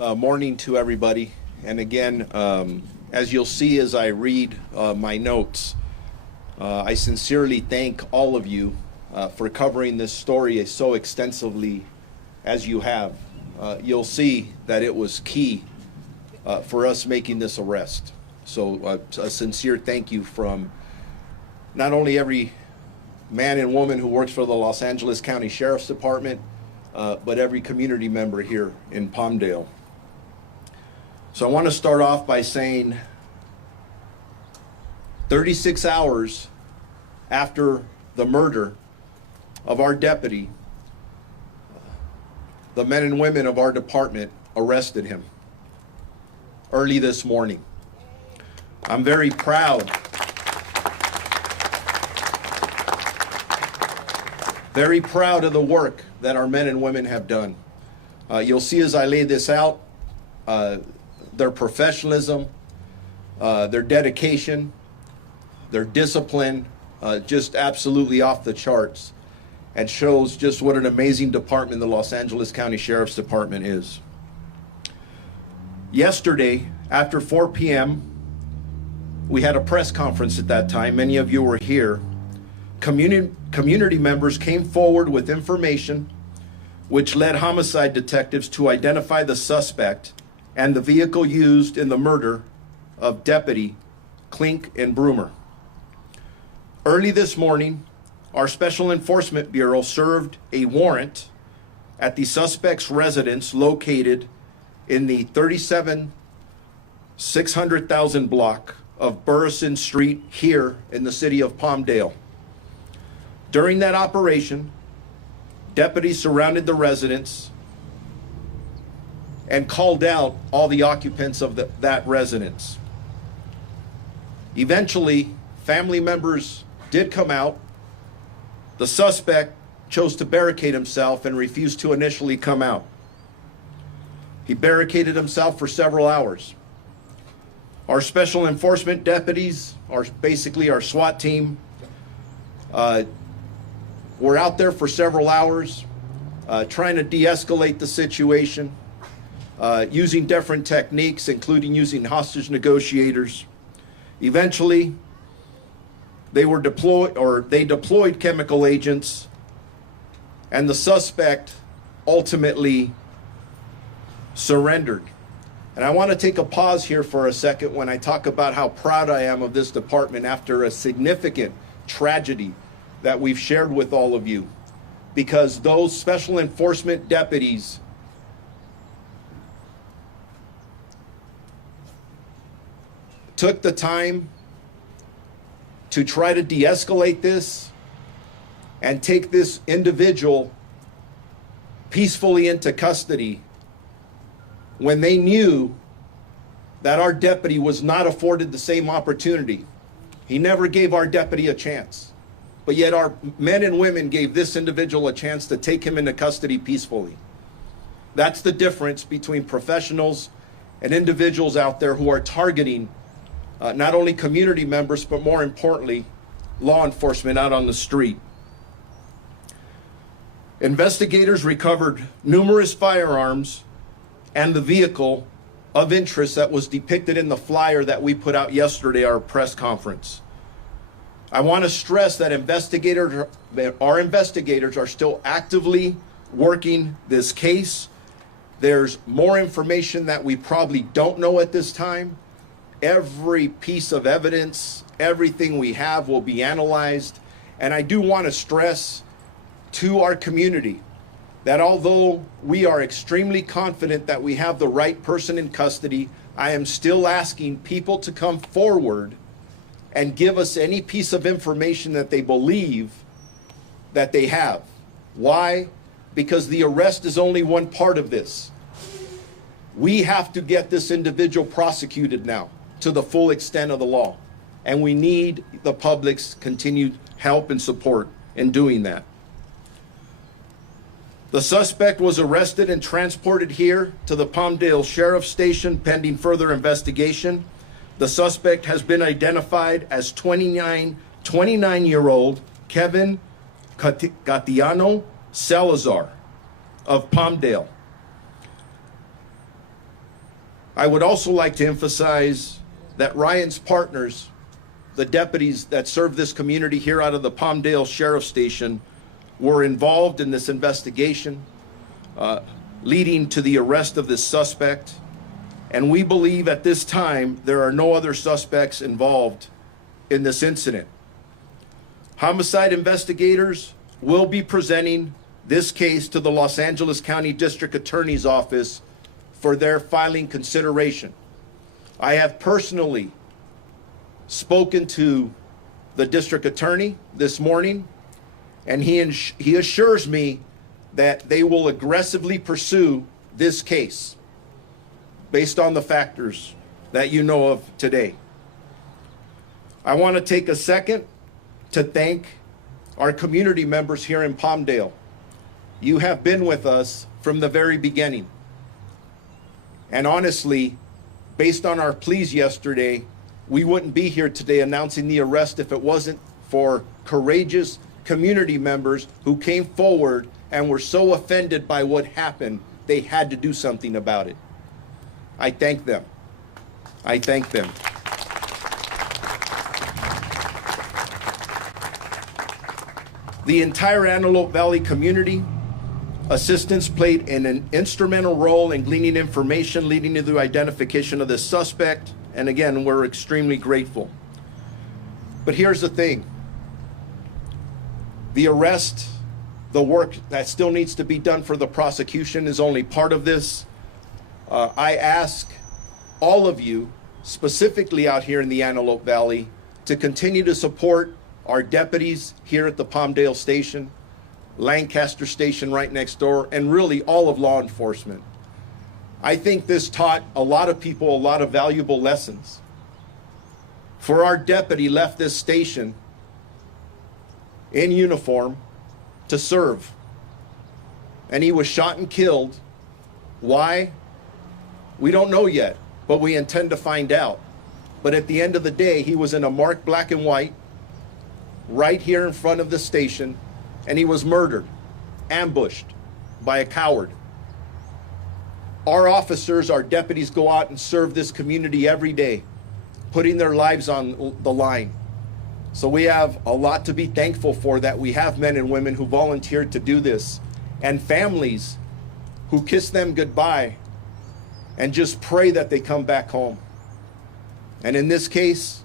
Morning to everybody. And again, as you'll see as I read my notes, I sincerely thank all of you for covering this story so extensively as you have. You'll see that it was key for us making this arrest. So a sincere thank you from not only every man and woman who works for the Los Angeles County Sheriff's Department, but every community member here in Palmdale. So I want to start off by saying 36 hours after the murder of our deputy, the men and women of our department arrested him early this morning. I'm very proud. Very proud of the work that our men and women have done. You'll see as I lay this out, their professionalism, their dedication, their discipline, just absolutely off the charts, and shows just what an amazing department the Los Angeles County Sheriff's Department is. Yesterday, after 4 p.m., we had a press conference at that time. Many of you were here. Community members came forward with information which led homicide detectives to identify the suspect and the vehicle used in the murder of Deputy Clinkunbroomer. Early this morning, our Special Enforcement Bureau served a warrant at the suspect's residence located in the 37,600,000 block of Burrison Street here in the city of Palmdale. During that operation, deputies surrounded the residence and called out all the occupants of that residence. Eventually, family members did come out. The suspect chose to barricade himself and refused to initially come out. He barricaded himself for several hours. Our special enforcement deputies, basically our SWAT team, were out there for several hours trying to de-escalate the situation, using different techniques, including using hostage negotiators. Eventually, they deployed chemical agents, and the suspect ultimately surrendered. And I want to take a pause here for a second when I talk about how proud I am of this department after a significant tragedy that we've shared with all of you, because those special enforcement deputies took the time to try to de-escalate this and take this individual peacefully into custody when they knew that our deputy was not afforded the same opportunity. He never gave our deputy a chance, but yet our men and women gave this individual a chance to take him into custody peacefully. That's the difference between professionals and individuals out there who are targeting not only community members, but more importantly, law enforcement out on the street. Investigators recovered numerous firearms and the vehicle of interest that was depicted in the flyer that we put out yesterday, our press conference. I want to stress that our investigators are still actively working this case. There's more information that we probably don't know at this time. Every piece of evidence, everything we have will be analyzed. And I do want to stress to our community that although we are extremely confident that we have the right person in custody, I am still asking people to come forward and give us any piece of information that they believe that they have. Why? Because the arrest is only one part of this. We have to get this individual prosecuted now to the full extent of the law. And we need the public's continued help and support in doing that. The suspect was arrested and transported here to the Palmdale Sheriff's Station pending further investigation. The suspect has been identified as 29-year-old Kevin Gatiano Salazar of Palmdale. I would also like to emphasize that Ryan's partners, the deputies that serve this community here out of the Palmdale Sheriff Station, were involved in this investigation, leading to the arrest of this suspect. And we believe at this time there are no other suspects involved in this incident. Homicide investigators will be presenting this case to the Los Angeles County District Attorney's Office for their filing consideration. I have personally spoken to the district attorney this morning, and he assures me that they will aggressively pursue this case based on the factors that you know of today. I want to take a second to thank our community members here in Palmdale. You have been with us from the very beginning. And honestly, based on our pleas yesterday, we wouldn't be here today announcing the arrest if it wasn't for courageous community members who came forward and were so offended by what happened, they had to do something about it. I thank them. I thank them. The entire Antelope Valley community assistance played an instrumental role in gleaning information leading to the identification of this suspect. And again, we're extremely grateful. But here's the thing. The arrest, the work that still needs to be done for the prosecution is only part of this. I ask all of you, specifically out here in the Antelope Valley, to continue to support our deputies here at the Palmdale Station, Lancaster Station right next door, and really all of law enforcement. I think this taught a lot of people a lot of valuable lessons. For our deputy left this station in uniform to serve, and he was shot and killed. Why? We don't know yet, but we intend to find out. But at the end of the day, he was in a marked black and white right here in front of the station, and he was murdered, ambushed by a coward. Our officers, our deputies go out and serve this community every day, putting their lives on the line. So we have a lot to be thankful for, that we have men and women who volunteered to do this, and families who kiss them goodbye and just pray that they come back home. And in this case,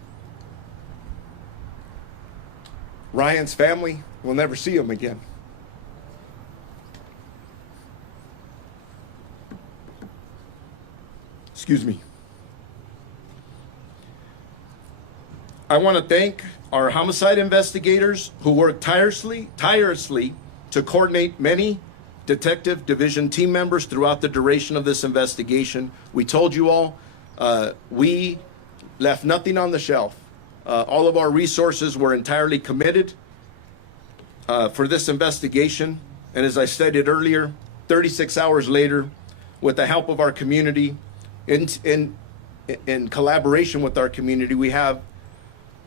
Ryan's family will never see him again. Excuse me. I want to thank our homicide investigators who worked tirelessly to coordinate many detective division team members throughout the duration of this investigation. We told you all, we left nothing on the shelf. All of our resources were entirely committed for this investigation. And as I stated earlier, 36 hours later, with the help of our community, in collaboration with our community, we have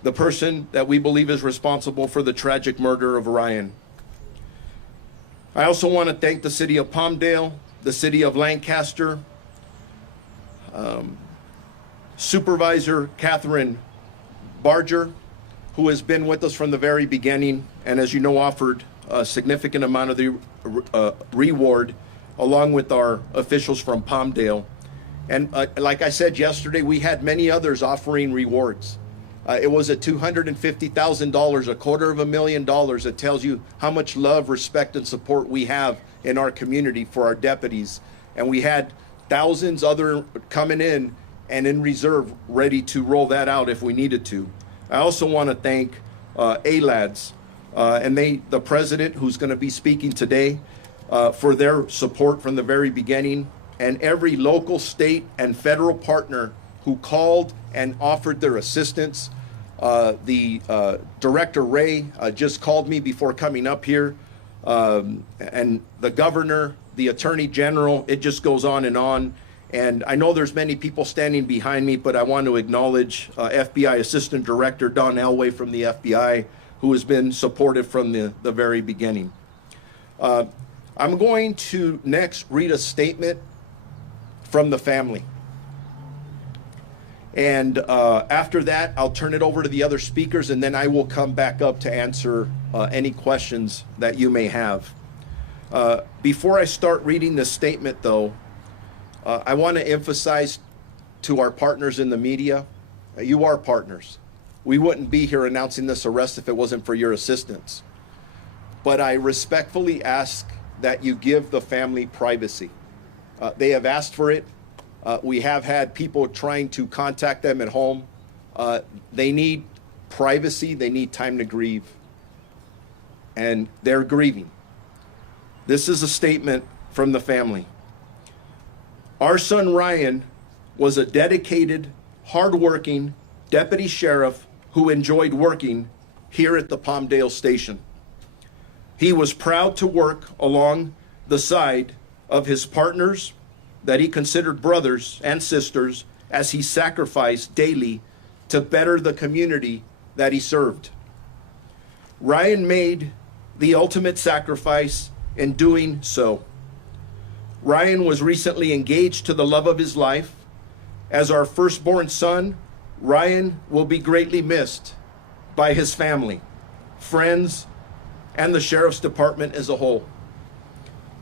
the person that we believe is responsible for the tragic murder of Ryan. I also want to thank the city of Palmdale, the city of Lancaster, Supervisor Catherine Barger, who has been with us from the very beginning, and as you know, offered a significant amount of the reward, along with our officials from Palmdale. And like I said yesterday, we had many others offering rewards. It was at $250,000, $250,000. It tells you how much love, respect, and support we have in our community for our deputies. And we had thousands other coming in and in reserve, ready to roll that out if we needed to. I also want to thank ALADS and the president, who's going to be speaking today, for their support from the very beginning, and every local, state, and federal partner who called and offered their assistance. Director Ray just called me before coming up here, and the governor, the attorney general, it just goes on and on. And I know there's many people standing behind me, but I want to acknowledge FBI Assistant Director Don Elway from the FBI, who has been supportive from the very beginning. I'm going to next read a statement from the family. And after that, I'll turn it over to the other speakers, and then I will come back up to answer any questions that you may have. Before I start reading this statement, though, I want to emphasize to our partners in the media, you are partners. We wouldn't be here announcing this arrest if it wasn't for your assistance. But I respectfully ask that you give the family privacy. They have asked for it. We have had people trying to contact them at home. They need privacy. They need time to grieve. And they're grieving. This is a statement from the family. Our son Ryan was a dedicated, hardworking deputy sheriff who enjoyed working here at the Palmdale station. He was proud to work along the side of his partners that he considered brothers and sisters as he sacrificed daily to better the community that he served. Ryan made the ultimate sacrifice in doing so. Ryan was recently engaged to the love of his life. As our firstborn son, Ryan will be greatly missed by his family, friends, and the Sheriff's Department as a whole.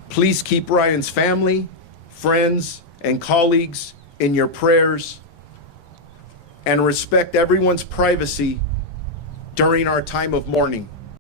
Please keep Ryan's family, friends, and colleagues in your prayers, and respect everyone's privacy during our time of mourning.